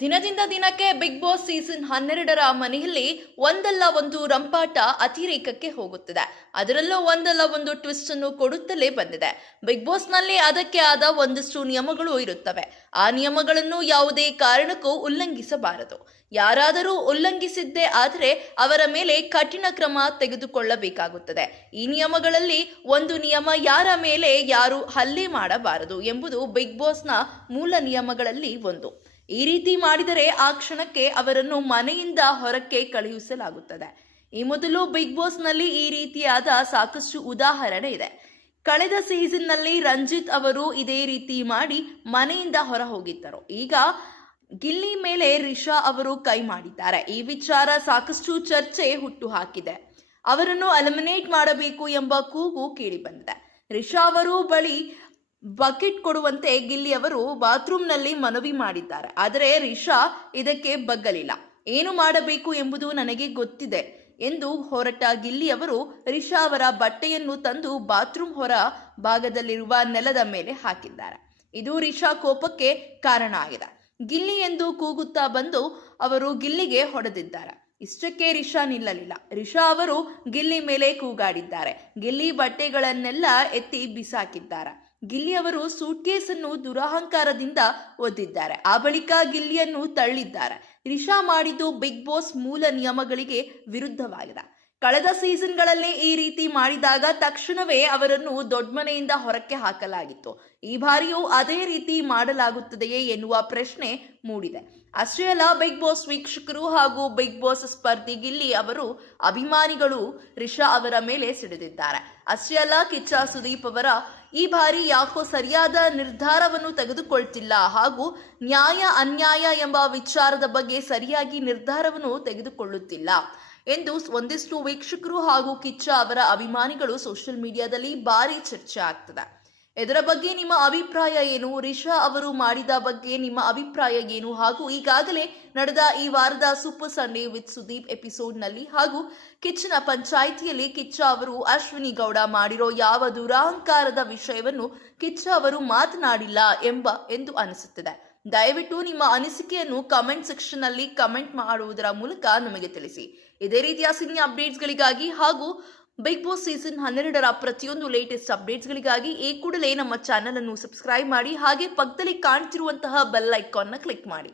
ದಿನದಿಂದ ದಿನಕ್ಕೆ big boss season 12ರ ಮನೆಯಲ್ಲಿ ಒಂದಲ್ಲ ಒಂದು ರಂಪಾಟ ಅತಿರೇಕಕ್ಕೆ ಹೋಗುತ್ತಿದೆ. ಅದರಲ್ಲೂ ಒಂದಲ್ಲ ಒಂದು ಟ್ವಿಸ್ಟ್ ಅನ್ನು ಕೊಡುತ್ತಲೇ ಬಂದಿದೆ. ಬಿಗ್ ಬಾಸ್ ನಲ್ಲಿ ಅದಕ್ಕೆ ಆದ ಒಂದಷ್ಟು ನಿಯಮಗಳು ಇರುತ್ತವೆ. ಆ ನಿಯಮಗಳನ್ನು ಯಾವುದೇ ಕಾರಣಕ್ಕೂ ಉಲ್ಲಂಘಿಸಬಾರದು. ಯಾರಾದರೂ ಉಲ್ಲಂಘಿಸಿದ್ದೇ ಆದರೆ ಅವರ ಮೇಲೆ ಕಠಿಣ ಕ್ರಮ ತೆಗೆದುಕೊಳ್ಳಬೇಕಾಗುತ್ತದೆ. ಈ ನಿಯಮಗಳಲ್ಲಿ ಒಂದು ನಿಯಮ, ಯಾರ ಮೇಲೆ ಯಾರು ಹಲ್ಲೆ ಮಾಡಬಾರದು ಎಂಬುದು ಬಿಗ್ ಬಾಸ್ನ ಮೂಲ ನಿಯಮಗಳಲ್ಲಿ ಒಂದು. ಈ ರೀತಿ ಮಾಡಿದರೆ ಆ ಕ್ಷಣಕ್ಕೆ ಅವರನ್ನು ಮನೆಯಿಂದ ಹೊರಕ್ಕೆ ಕಳುಹಿಸಲಾಗುತ್ತದೆ. ಈ ಮೊದಲು ಬಿಗ್ ಬಾಸ್ನಲ್ಲಿ ಈ ರೀತಿಯಾದ ಸಾಕಷ್ಟು ಉದಾಹರಣೆ ಇದೆ. ಕಳೆದ ಸೀಸನ್ನಲ್ಲಿ ರಂಜಿತ್ ಅವರು ಇದೇ ರೀತಿ ಮಾಡಿ ಮನೆಯಿಂದ ಹೊರ ಹೋಗಿದ್ದರು. ಈಗ ಗಿಲ್ಲಿ ಮೇಲೆ ರಿಷಾ ಅವರು ಕೈ ಮಾಡಿದ್ದಾರೆ. ಈ ವಿಚಾರ ಸಾಕಷ್ಟು ಚರ್ಚೆ ಹುಟ್ಟು ಹಾಕಿದೆ. ಅವರನ್ನು ಎಲಿಮಿನೇಟ್ ಮಾಡಬೇಕು ಎಂಬ ಕೂಗು ಕೇಳಿ ಬಂದಿದೆ. ರಿಷಾ ಅವರು ಬಳಿ ಬಕೆಟ್ ಕೊಡುವಂತೆ ಗಿಲ್ಲಿ ಅವರು ಬಾತ್ರೂಮ್ನಲ್ಲಿ ಮನವಿ ಮಾಡಿದ್ದಾರೆ. ಆದರೆ ರಿಷಾ ಇದಕ್ಕೆ ಬಗ್ಗಲಿಲ್ಲ. ಏನು ಮಾಡಬೇಕು ಎಂಬುದು ನನಗೆ ಗೊತ್ತಿದೆ ಎಂದು ಹೊರಟ ಗಿಲ್ಲಿ ಅವರು ರಿಷಾ ಅವರ ಬಟ್ಟೆಯನ್ನು ತಂದು ಬಾತ್ರೂಮ್ ಹೊರ ಭಾಗದಲ್ಲಿರುವ ನೆಲದ ಮೇಲೆ ಹಾಕಿದ್ದಾರೆ. ಇದು ರಿಷಾ ಕೋಪಕ್ಕೆ ಕಾರಣ ಆಗಿದೆ. ಗಿಲ್ಲಿ ಎಂದು ಕೂಗುತ್ತಾ ಬಂದು ಅವರು ಗಿಲ್ಲಿಗೆ ಹೊಡೆದಿದ್ದಾರೆ. ಇಷ್ಟಕ್ಕೆ ರಿಷಾ ನಿಲ್ಲಲಿಲ್ಲ. ರಿಷಾ ಅವರು ಗಿಲ್ಲಿ ಮೇಲೆ ಕೂಗಾಡಿದ್ದಾರೆ. ಗಿಲ್ಲಿ ಬಟ್ಟೆಗಳನ್ನೆಲ್ಲ ಎತ್ತಿ ಬಿಸಾಕಿದ್ದಾರೆ. ಗಿಲ್ಲಿ ಅವರು ಸೂಟ್ಕೇಸ್ ಅನ್ನು ದುರಹಂಕಾರದಿಂದ ಒದ್ದಿದ್ದಾರೆ. ಆ ಬಳಿಕ ಗಿಲ್ಲಿಯನ್ನು ತಳ್ಳಿದ್ದಾರೆ. ರಿಷಾ ಮಾಡಿದ್ದು ಬಿಗ್ ಬಾಸ್ ಮೂಲ ನಿಯಮಗಳಿಗೆ ವಿರುದ್ಧವಾಗಿದೆ. ಕಳೆದ ಸೀಸನ್ಗಳಲ್ಲಿ ಈ ರೀತಿ ಮಾಡಿದಾಗ ತಕ್ಷಣವೇ ಅವರನ್ನು ದೊಡ್ಡ ಮನೆಯಿಂದ ಹೊರಕ್ಕೆ ಹಾಕಲಾಗಿತ್ತು. ಈ ಬಾರಿಯೂ ಅದೇ ರೀತಿ ಮಾಡಲಾಗುತ್ತದೆಯೇ ಎನ್ನುವ ಪ್ರಶ್ನೆ ಮೂಡಿದೆ. ಅಷ್ಟೇ ಅಲ್ಲ, ಬಿಗ್ ಬಾಸ್ ವೀಕ್ಷಕರು ಹಾಗೂ ಬಿಗ್ ಬಾಸ್ ಸ್ಪರ್ಧಿ ಗಿಲ್ಲಿ ಅವರು ಅಭಿಮಾನಿಗಳು ರಿಷಾ ಅವರ ಮೇಲೆ ಸಿಡಿದಿದ್ದಾರೆ. ಅಷ್ಟೇ ಅಲ್ಲ, ಕಿಚ್ಚ ಸುದೀಪ್ ಅವರ ಈ ಬಾರಿ ಯಾಕೋ ಸರಿಯಾದ ನಿರ್ಧಾರವನ್ನು ತೆಗೆದುಕೊಳ್ತಿಲ್ಲ ಹಾಗೂ ನ್ಯಾಯ ಅನ್ಯಾಯ ಎಂಬ ವಿಚಾರದ ಬಗ್ಗೆ ಸರಿಯಾಗಿ ನಿರ್ಧಾರವನ್ನು ತೆಗೆದುಕೊಳ್ಳುತ್ತಿಲ್ಲ ಎಂದು ಒಂದಿಷ್ಟು ವೀಕ್ಷಕರು ಹಾಗೂ ಕಿಚ್ಚ ಅವರ ಅಭಿಮಾನಿಗಳು ಸೋಷಿಯಲ್ ಮೀಡಿಯಾದಲ್ಲಿ ಭಾರಿ ಚರ್ಚೆ ಆಗ್ತದೆ. ಇದರ ಬಗ್ಗೆ ನಿಮ್ಮ ಅಭಿಪ್ರಾಯ ಏನು? ರಿಷಾ ಅವರು ಮಾಡಿದ ಬಗ್ಗೆ ನಿಮ್ಮ ಅಭಿಪ್ರಾಯ ಏನು? ಹಾಗೂ ಈಗಾಗಲೇ ನಡೆದ ಈ ವಾರದ ಸೂಪರ್ ಸಂಡೇ ವಿತ್ ಸುದೀಪ್ ಎಪಿಸೋಡ್ನಲ್ಲಿ ಹಾಗೂ ಕಿಚ್ಚನ ಪಂಚಾಯಿತಿಯಲ್ಲಿ ಕಿಚ್ಚ ಅವರು ಅಶ್ವಿನಿ ಗೌಡ ಮಾಡಿರೋ ಯಾವ ದುರಹಂಕಾರದ ವಿಷಯವನ್ನು ಕಿಚ್ಚ ಅವರು ಮಾತನಾಡಿಲ್ಲ ಎಂದು ಅನಿಸುತ್ತಿದೆ. ದಯವಿಟ್ಟು ನಿಮ್ಮ ಅನಿಸಿಕೆಯನ್ನು ಕಮೆಂಟ್ ಸೆಕ್ಷನ್ ನಲ್ಲಿ ಕಮೆಂಟ್ ಮಾಡುವುದರ ಮೂಲಕ ನಮಗೆ ತಿಳಿಸಿ. ಇದೇ ರೀತಿಯ ಸಿನಿ ಅಪ್ಡೇಟ್ಸ್ಗಳಿಗಾಗಿ ಹಾಗೂ ಬಿಗ್ ಬಾಸ್ ಸೀಸನ್ 12ರ ಪ್ರತಿಯೊಂದು ಲೇಟೆಸ್ಟ್ ಅಪ್ಡೇಟ್ಸ್ಗಳಿಗಾಗಿ ಈ ಕೂಡಲೇ ನಮ್ಮ ಚಾನೆಲ್ ಅನ್ನು ಸಬ್ಸ್ಕ್ರೈಬ್ ಮಾಡಿ. ಹಾಗೆ ಪಕ್ಕದಲ್ಲಿ ಕಾಣ್ತಿರುವಂತಹ ಬೆಲ್ ಐಕಾನ್ನ ಕ್ಲಿಕ್ ಮಾಡಿ.